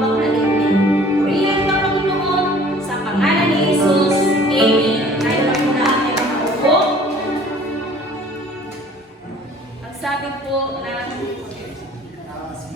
habang nalibig. Purihin ka, Panginoon, sa pangalan ni Jesus. Amen. Tayo na muna ang mga upo. Ang sabi po ng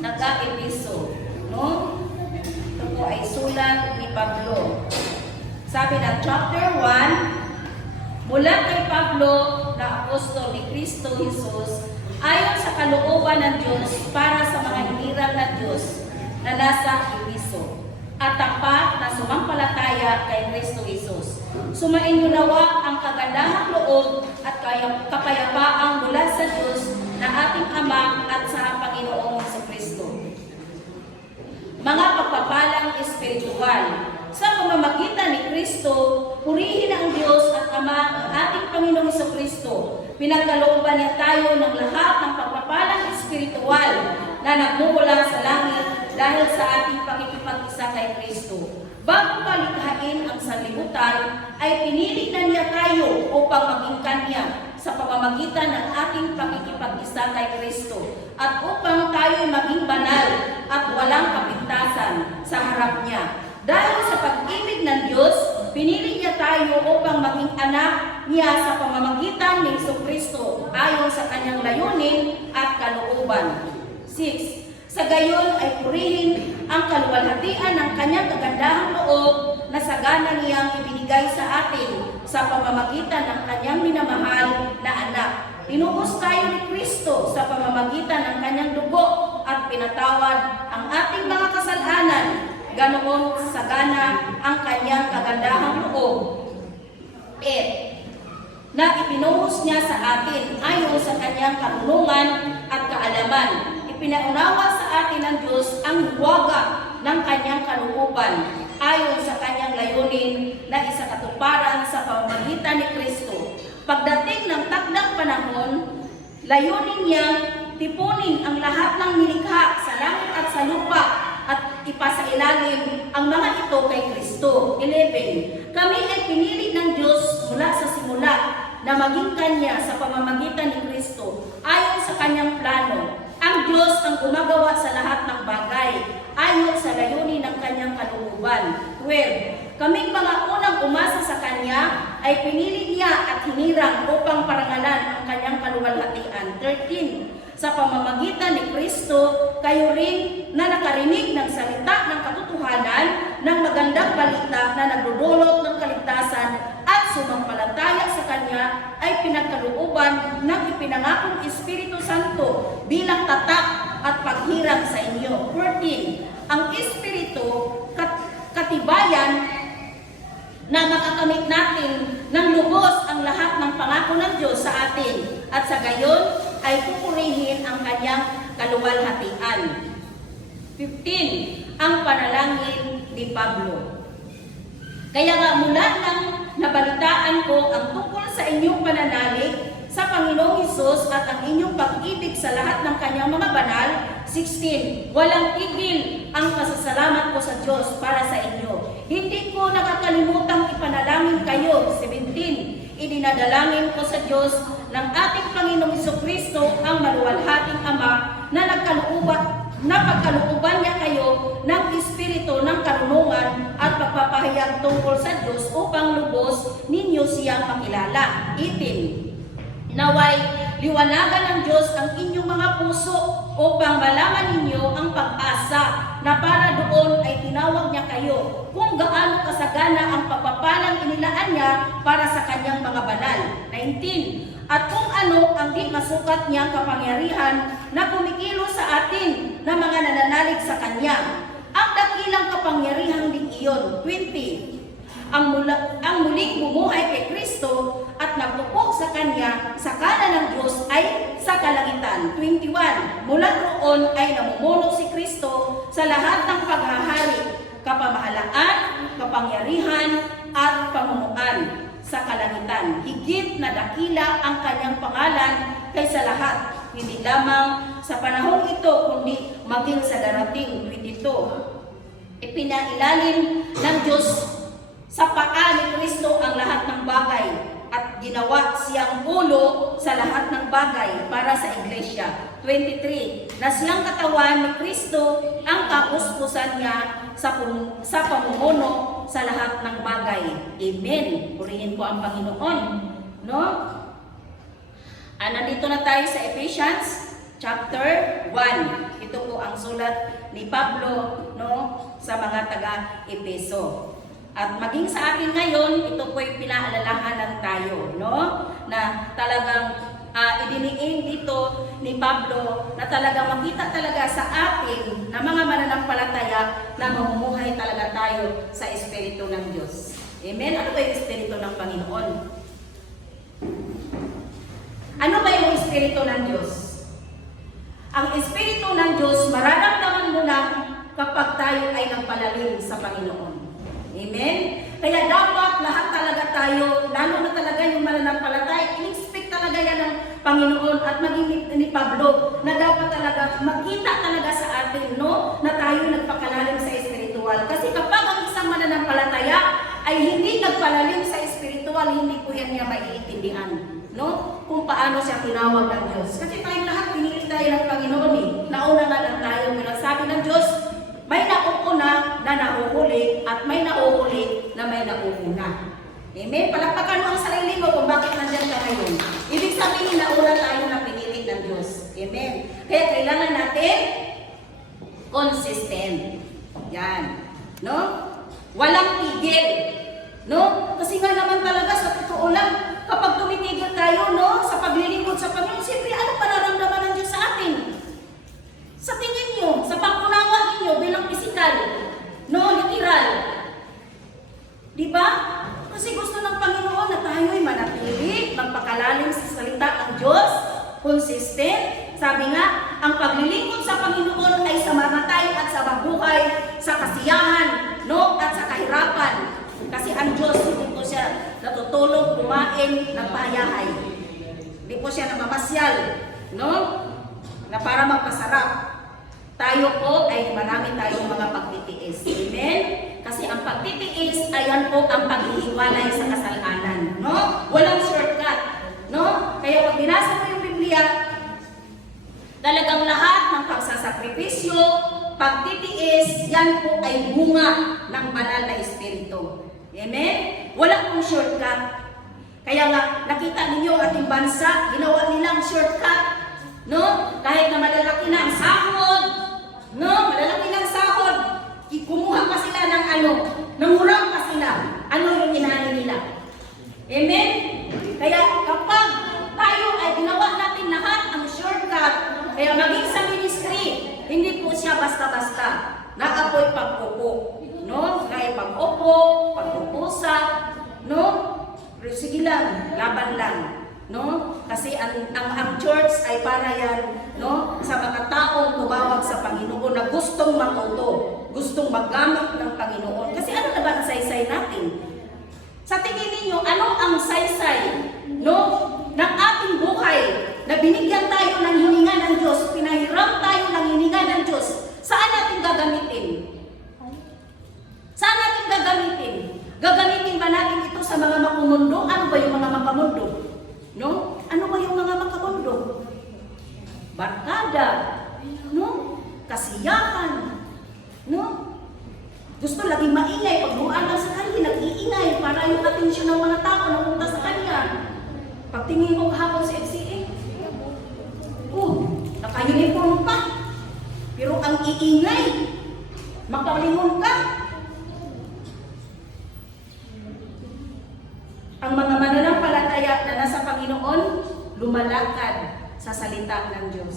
nag-Episo, no? Ito po ay sulat ni Pablo. Sabi ng chapter 1, mula kay Pablo na apostol ni Kristo Jesus, ayon sa kalooban ng Diyos para sa mga hinirang na Diyos na nasa Episo, at tapat na sumampalataya kay Kristo Jesus. Sumainyo nawa ang kagandahang loob at kapayapaang mula sa Diyos na ating Ama at sa Panginoong Jesucristo. Mga pagpapalang espiritual, sa pamamagitan ni Kristo, purihin ang Diyos at Ama ang ating Panginoong Jesucristo. Pinagkalooban niya tayo ng lahat ng pagpapalang espiritual na nagmumula sa langit dahil sa ating pakikipag-isa kay Kristo. Bago palikhain ang sanlibutan, ay pinili na niya tayo upang maging Kanya sa pamamagitan ng ating pakikipag-isa kay Kristo at upang tayo maging banal at walang kapintasan sa harap niya. Dahil sa pag-ibig ng Diyos, pinili niya tayo upang maging anak niya sa pamamagitan ni Jesucristo ayon sa kanyang layunin at kalooban. 6. Sa gayon ay purihin ang kaluwalhatian ng kanyang kagandahang loob na sagana niyang ibinigay sa atin sa pamamagitan ng kanyang minamahal na anak. Pinuhos tayo ni Kristo sa pamamagitan ng kanyang dugo at pinatawad ang ating mga kasalanan. Ganoon sagana ang kanyang kagandahang loob. 8. Na ipinuhos niya sa atin ayon sa kanyang karunungan at kaalaman. Ipinaunawa sa atin ng Diyos ang huwaga ng kanyang kalooban ayon sa kanyang layunin na isakatuparan sa pamamagitan ni Kristo. Pagdating ng takdang panahon, layunin niya tipunin ang lahat ng nilikha sa langit at sa lupa at ipasailalim ang mga ito kay Kristo. 11. Kami ay pinili ng Diyos mula sa simula na maging Kanya sa pamamagitan ni Kristo ayon sa Kanyang plano. Ang Diyos ang gumagawa sa lahat ng bagay ayon sa layunin ng Kanyang kalooban. 12. Kaming mga unang umasa sa Kanya ay pinili niya at hinirang upang parangalan ang Kanyang kaluwalhatian. 13. Sa pamamagitan ni Kristo, kayo rin na nakarinig ng salita ng katotohanan ng magandang balita na nagdudulot ng kaligtasan at sumampalataya sa Kanya ay pinagkalooban ng ipinangakong Espiritu Santo bilang tatak at paghirang sa inyo. 14. Ang Espiritu, katibayan na makakamit natin ng lubos ang lahat ng pangako ng Diyos sa atin at sa gayon ay pupurihin ang kanyang kaluwalhatian. 15. Ang panalangin ni Pablo. Kaya nga mula nang nabalitaan ko ang tungkol sa inyong pananalig sa Panginoong Hesus at ang inyong pag-ibig sa lahat ng kanyang mga banal. 16. Walang tigil ang pasasalamat ko sa Diyos para sa inyo. Hindi ko nakakalimutang ipanalangin kayo. 17. Idinadalangin ko sa Diyos ng ating Panginoong Jesucristo ang maluwalhating Ama na pagkalooban niya kayo ng Espiritu ng karunungan at pagpapahayag tungkol sa Diyos upang lubos ninyo siyang makilala. 18. Naway liwanagan ng Diyos ang inyong mga puso upang malaman ninyo ang pag-asa na para doon ay tinawag niya kayo kung gaano kasagana ang pagpapalang inilaan niya para sa kanyang mga banal. 19. At kung ano ang di masukat niyang kapangyarihan na kumikilos sa atin na mga nananalig sa Kanya. Ang dakilang kapangyarihan din iyon. 20. Ang muling bumuhay kay Kristo at nagtupok sa Kanya sa kanan ng Diyos ay sa kalangitan. 21. Mula roon ay namumuno si Kristo sa lahat ng paghahari, kapamahalaan, kapangyarihan at pamunuan sa kalangitan. Higit na dakila ang kanyang pangalan kaysa lahat, hindi lamang sa panahong ito kundi maging sa darating. 22. Ipinailalim ng Diyos sa paa ni Kristo ang lahat ng bagay at ginawa siyang ulo sa lahat ng bagay para sa iglesia. 23, na siyang katawan ni Kristo ang kapuspusan niya sa pamumuno sa lahat ng bagay. Amen. Purihin po ang Panginoon. No? Nandito na tayo sa Ephesians chapter 1. Ito po ang sulat ni Pablo, no, sa mga taga-Epeso. At maging sa atin ngayon, ito po'y pinaalalahanan tayo, no, na talagang idiniin dito ni Pablo na talagang makita talaga sa atin na mga mananampalataya na mamumuhay talaga tayo sa Espiritu ng Diyos. Amen? Ano ba yung Espiritu ng Panginoon? Ano ba yung Espiritu ng Diyos? Ang Espiritu ng Diyos, mararamdaman mo lang kapag tayo ay nagpalalim sa Panginoon. Amen? Kaya dapat lahat talaga tayo, lalo na talaga yung mananampalataya, in-expect talaga yan ng Panginoon at maging ni Pablo na dapat talaga makita talaga sa atin, no, na tayo nagpakalalim sa espiritual. Kasi kapag ang isang mananampalataya ay hindi nagpalalim sa espiritual, hindi po yan niya maiintindihan, no, kung paano siya tinawag ng Diyos. Kasi tayo lahat pinili tayo ng Panginoon eh. Nauna nga lang tayo, sabi ng Diyos, may nauuna na nahuhuli at may nauhuli na may nauuna. Amen? Palakpakan mo ang sarili mo kung bakit nandiyan ka ngayon. Ibig sabihin, nauna tayo na pinili ng Diyos. Amen? Kaya kailangan natin consistent. Yan. No? Walang tigil. No? Kasi nga naman talaga sa totoo lang, kapag tumitigil tayo, no, sa paglilingkod sa Panginoon, siyempre, ano pararamdaman ng Diyos sa atin? Sa tingin nyo, sa pag-unawa ninyo bilang physical, no, literal. Diba? Kasi gusto ng Panginoon na tayo ay manatili, magpakalalim sa salita ng Diyos, consistent. Sabi nga, ang paglilingkod sa Panginoon ay sa mamatay at sa mabuhay, sa kasiyahan, no, at sa kahirapan. Kasi ang Diyos, hindi po siya natutulog, kumain, nagpayahay. Hindi po siya namamasyal, no, na para magpasarap. Tayo po ay marami tayong mga pagtitiis. Amen? Kasi ang pagtitiis, ayan po ang paghihiwalay sa kasalanan. No? Walang shortcut. No? Kaya pag binasa mo yung Biblia, talagang lahat ng pagsasakripisyo, pagtitiis, yan po ay bunga ng banal na Espiritu. Amen? Wala pong shortcut. Kaya nga, nakita ninyo ang ating bansa, ginawa nilang shortcut. No? Kahit na malalaki na ang sahod, no? Malalaki na ang sahod, kumuha pa sila ng ano, nangurang pa sila. Ano yung inani nila? Amen? Kaya kapag tayo ay ginawa natin lahat ang shortcut, kaya maging sa ministry, hindi po siya basta-basta. Naapoy pag-upo. No? Kaya pag-upo, pag-upusap, no? Pero sige lang, laban lang. No? Kasi ang church ay para yan, no, sa mga taong tumawag sa Panginoon na gustong matuto, gustong maggamit ng Panginoon. Kasi ano na ba ang saysay natin? Sa tingin ninyo, ano ang saysay, no, ng ating buhay na binigyan tayo ng hininga ng Diyos, pinahiram tayo ng hininga ng Diyos? Saan natin gagamitin? Saan natin gagamitin? Gagamitin ba natin ito sa mga makamundo? Ano ba yung mga makamundo? No? Ano ba yung mga makamundo? Barkada, no? Kasiyahan, no? Gusto laging maingay, pag dumaan lang sa kanya, nag-iingay para yung atensyon ng mga tao na punta sa kanya. Pagtingin mo kahapon sa FCA, naka-uniform pa, pero ang iingay, makalingon ka. Ang mga mananampalataya na nasa Panginoon, lumalakad sa salita ng Diyos.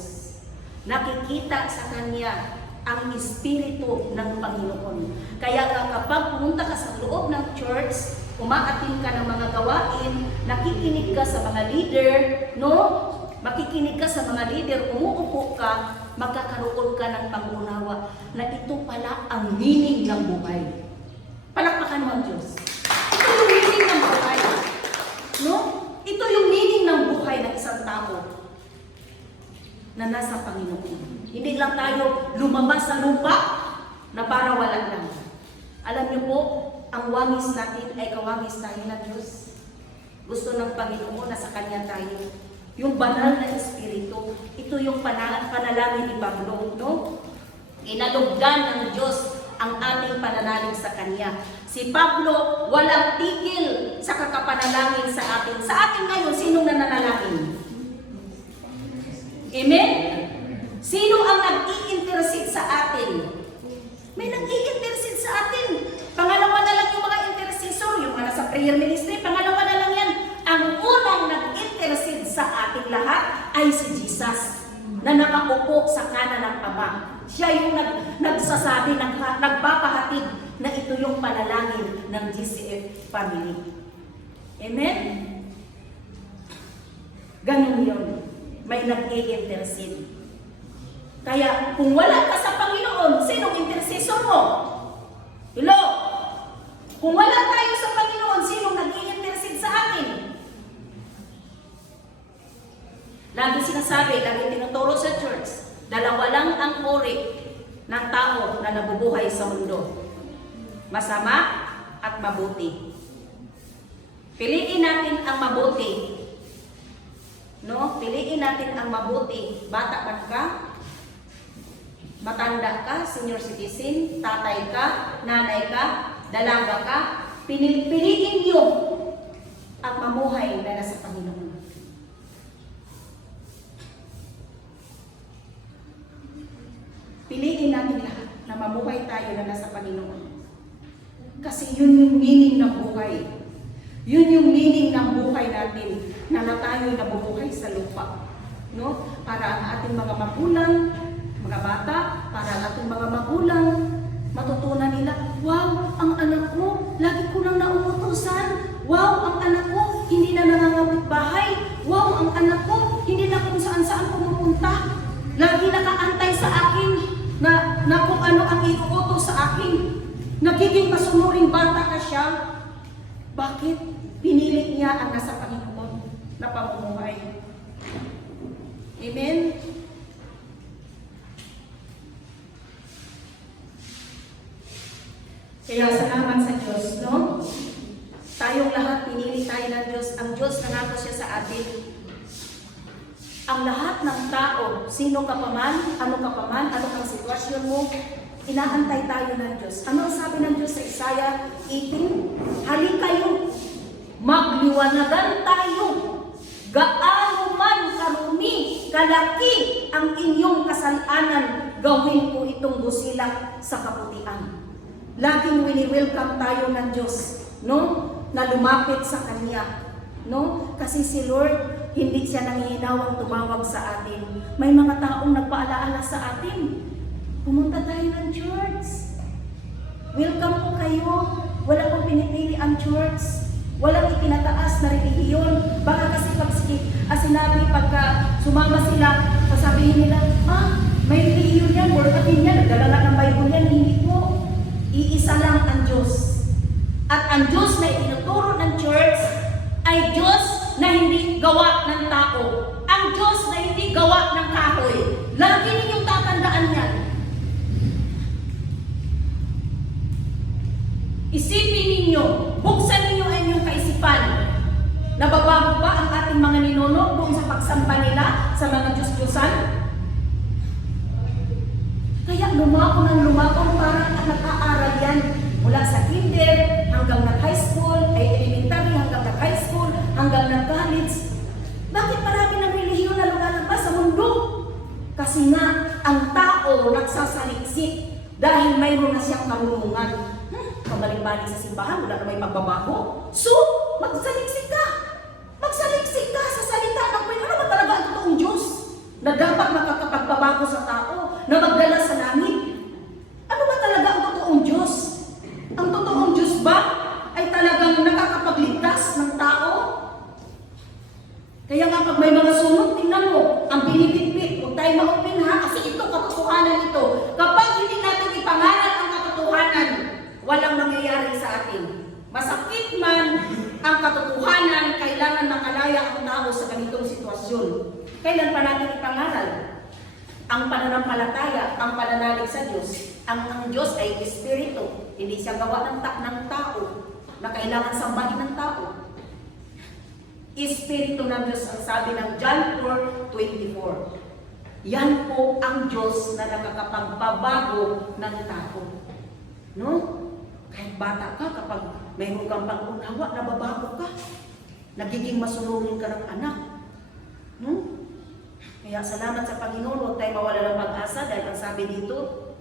Nakikita sa Kanya ang Espiritu ng Panginoon. Kaya kapag pumunta ka sa loob ng church, umaatin ka ng mga gawain, nakikinig ka sa mga leader, no? Makikinig ka sa mga leader, umuupo ka, magkakaroon ka ng pangunawa na ito pala ang meaning ng buhay. Palakpakan mo ang Diyos. Ito yung meaning ng buhay. No? Ito yung meaning ng buhay ng isang tao na nasa Panginoon. Hindi lang tayo lumabas sa lupa na para wala lang. Alam niyo po, ang wangis natin ay kawangis tayo ng Diyos. Gusto ng Panginoon na sa Kanya tayo. Yung banal na Espiritu, ito yung panalangin ni Pablo, no? Inalugdan ng Diyos ang ating pananalig sa Kanya. Si Pablo, walang tigil sa kakapanalangin sa atin. Sa atin ngayon, sinong nananalangin? Amen? Sino ang nag-i-intercede sa atin? May nag-i-intercede sa atin. Pangalawa na lang yung mga intercessor, yung mga nasa prayer ministry, pangalawa na lang yan. Ang unang nag-intercede sa ating lahat ay si Jesus, na nakaupo sa kanan ng Ama. Siya yung nagsasabi, nagpapahatid na ito yung panalangin ng GCF family. Amen? Ganun yun. May nag-i-intercede. Kaya kung wala ka sa Panginoon, sinong intercessor mo? Hello? Kung wala tayo sa Panginoon, sinong nag-i-intercede sa atin? Lagi sinasabi, lagi tinuturo sa church, dalawa lang ang uri ng tao na nabubuhay sa mundo. Masama at mabuti. Piliin natin ang mabuti. No? Piliin natin ang mabuti. Bata man ka, matanda ka, senior citizen, tatay ka, nanay ka, dalaga ka, piliin niyo ang mamuhay na nasa Panginoon. Piliin natin lahat na mamuhay tayo na nasa Panginoon. Kasi yun yung meaning ng buhay. Yun yung meaning ng buhay natin na tayo'y nabubuhay sa lupa. No? Para ang ating mga magulang, mga bata, para ang ating mga magulang, matutunan nila, wow, ang anak ko, lagi ko nang nauutusan. Wow, ang anak ko, hindi na nangangapit bahay. Wow, ang anak ko, hindi na kung saan-saan pumupunta. Lagi nakaantay sa akin na kung ano ang iuutos sa akin. Nagiging masunuring bata ka siya. Bakit? Pinili niya ang nasa Panginoon na pamumuhay. Amen? Kaya salamat sa Diyos, no? Tayong lahat, pinili tayo ng Diyos. Ang Diyos nangako siya sa atin. Ang lahat ng tao, sino ka pa man, ano ka pa man, ano kang sitwasyon mo, inaantay tayo ng Diyos. Ano ang sabi ng Diyos sa Isaiah 18? Halik kayo, magliwanagan tayo, gaano man karumi, kalaki ang inyong kasalanan, gawin ko itong busilak sa kaputian. Laging wini-welcome tayo ng Diyos, no? Na lumapit sa Kanya, no? Kasi si Lord, hindi siya nangihinawang tumawag sa atin. May mga taong nagpaalaala sa atin. Pumunta tayo ng church. Welcome po kayo. Wala pong pinipili ang church. Walang itinataas na relihiyon. Baka kasi pag sinabi, pagka sumama sila, sasabihin nila, may relihiyon yan, or pati yan, nagdala na ng Bible yan. Hindi po. Iisa lang ang Diyos. At ang Diyos na itinuturo ng church ay Diyos na hindi gawa ng tao. Ang Diyos na hindi gawa ng kahoy. Lagi ninyong tatandaan yan. Isipin ninyo, buksan ninyo ang inyong kaisipan. Nababago ba ang ating mga ninuno doon sa pagsamba nila sa mga Diyos-Diyosan? Kaya lumako ng lumako para nag-aaral yan. Mula sa kinder hanggang nag-high school, ay elementary hanggang nag-high school, hanggang nag-college. Bakit marami ng relihiyon na lumalabas sa mundo? Kasi nga, ang tao nagsasaliksik dahil mayroon na siyang karunungan. Pabalik-balik sa simbahan, wala na may magbabago. So, magsaliksik ka! Magsaliksik ka sa salita ng Panginoon. Ano ba talaga ang totoong Diyos na dapat makakapagbabago sa tao, na magdala sa langit? Ano ba talaga ang totoong Diyos? Ang totoong Diyos ba ay talagang nakakapagligtas ng tao? Kaya nga pag may mga sunod, tingnan mo, ang binibitbit, huwag tayo ma-open ha, kasi ito, katotohanan ito. Kapag hindi natin ipangaral ang katotohanan, walang mangyayari sa atin. Masakit man ang katotohanan, kailangan makalaya ang tao sa ganitong sitwasyon. Kailan pa natin ipangaral? Ang pananampalataya, ang pananalig sa Diyos. Ang Diyos ay Espiritu. Hindi siya gawa ng tao na kailangan sambahin ng tao. Espiritu ng Diyos ang sabi ng John 4:24. Yan po ang Diyos na nakakapagpabago ng tao. No? Kahit bata ka, kapag mayroon kang pag-unawa, nababago ka. Nagiging masulungin ka ng anak. Kaya salamat sa Panginoon, huwag tayo mawala ng pag-asa dahil ang sabi dito,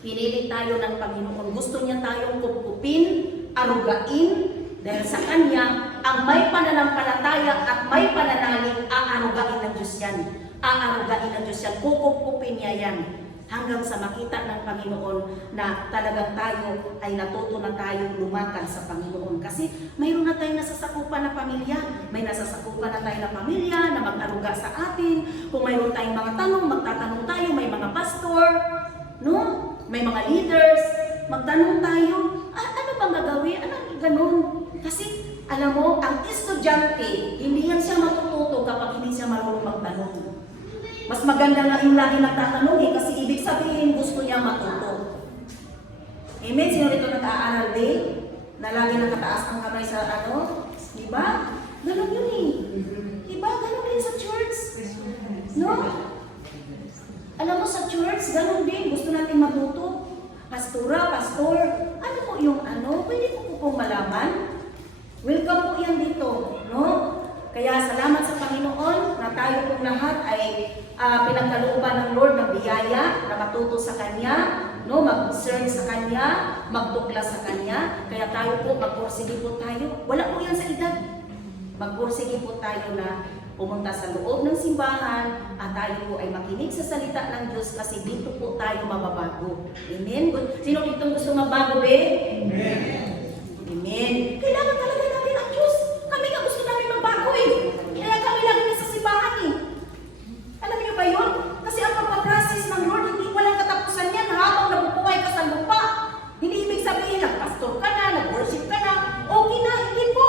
pinili tayo ng Panginoon. Gusto niya tayong kupkupin, arugain, dahil sa Kanya, ang may pananampalataya at may pananalig, aarugain ng Diyos yan. Aarugain ng Diyos yan. Kukupkupin niya yan. Hanggang sa makita ng Panginoon na talagang tayo ay natuto na tayong lumakad sa Panginoon. Kasi mayroon na tayong nasasakupan na pamilya. May nasasakupan na tayo na pamilya na mag-aruga sa atin. Kung mayroon tayong mga tanong, magtatanong tayo. May mga pastor, no? May mga leaders. Magtanong tayo, ano bang gagawin? Ano ganun? Kasi alam mo, ang estudyante, hindi yan siya matututo kapag hindi siya marunong magtanong. Mas maganda nga yung lagi nagtatanong kasi ibig sabihin gusto niya matuto. Amen? Sino rito nag-aaral din? Na lagi nakataas ang kamay sa ano? Diba? Ganun yun eh. Diba? Ganun din sa church. No? Alam mo sa church, ganun din. Gusto natin matuto. Pastora, pastor, ano po yung ano? Pwede po pong malaman? Welcome po yan dito. No? Kaya salamat sa Panginoon na tayo pong lahat ay pinagkalooban ng Lord ng biyaya na matuto sa Kanya, no, mag-serve sa Kanya, magtukla sa Kanya. Kaya tayo po, magpursige po tayo. Wala po yan sa edad. Magpursige po tayo na pumunta sa loob ng simbahan at tayo po ay makinig sa salita ng Diyos kasi dito po tayo mababago. Amen? Sino dito gusto mabago, be? Amen. Amen. Kailangan talaga namin ang Diyos. Kami nga gusto namin magbago eh. Kaya kami lagi sa simbahan eh. Alam niyo ba yun? Kasi ang pagpaprocess ng Lord, hindi walang katapusan yan habang nabubuhay ka sa lupa. Hindi ibig sabihin, nagpastor ka na, nag-worship ka na, okay na, hindi po.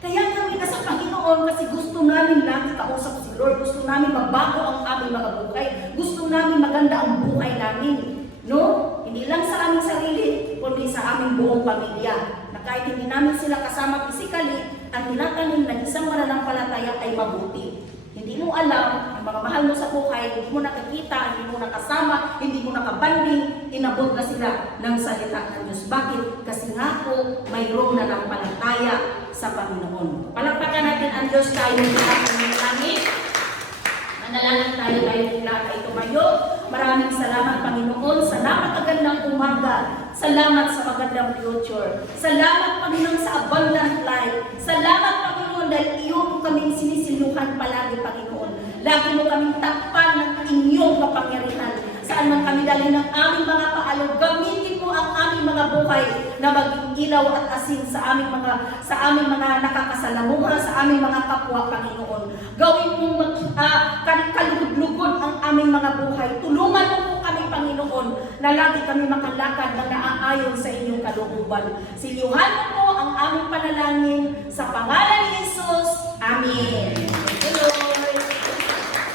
Kaya kami nasa Panginoon kasi gusto namin lagi kausap si Lord. Gusto namin magbago ang aming mga buhay. Gusto namin maganda ang buhay namin. No? Hindi lang sa aming sarili, kundi sa aming buong pamilya. Na kahit hindi namin sila kasama physically, ang tinatanim ng isang mananampalataya ay mabuti. Hindi mo alam, ang mga mahal mo sa buhay, hindi mo nakikita, hindi mo nakasama, hindi mo nakabanding, inabot na sila ng salita ng Diyos. Bakit? Kasi nga po, mayroong nanampalataya sa Panginoon. Palakpakan natin ang Diyos tayo ng langit. Manalangin tayo lahat ay tumayo. Maraming salamat Panginoon sa napakagandang umaga. Salamat sa magandang future. Salamat Panginoon sa abundant life. Salamat Panginoon dahil iyo kaming sinisiluhan palagi Panginoon. Lagi mo kaming takpan ng inyong kapangyarihan. Saan man kami dali ng aming mga paalog, gamitin mo ang aming mga buhay na maging ilaw at asin sa aming mga nakakasalamuha, sa aming mga kapwa Panginoon. Gawin mo kalugod-lugod ang aming mga buhay. Tulungan mo po kami Panginoon na lagi kami makalakad na naaayon sa inyong kalooban. Silihan mo po ang aming panalangin sa pangalan ni Jesus. Amen. Hello.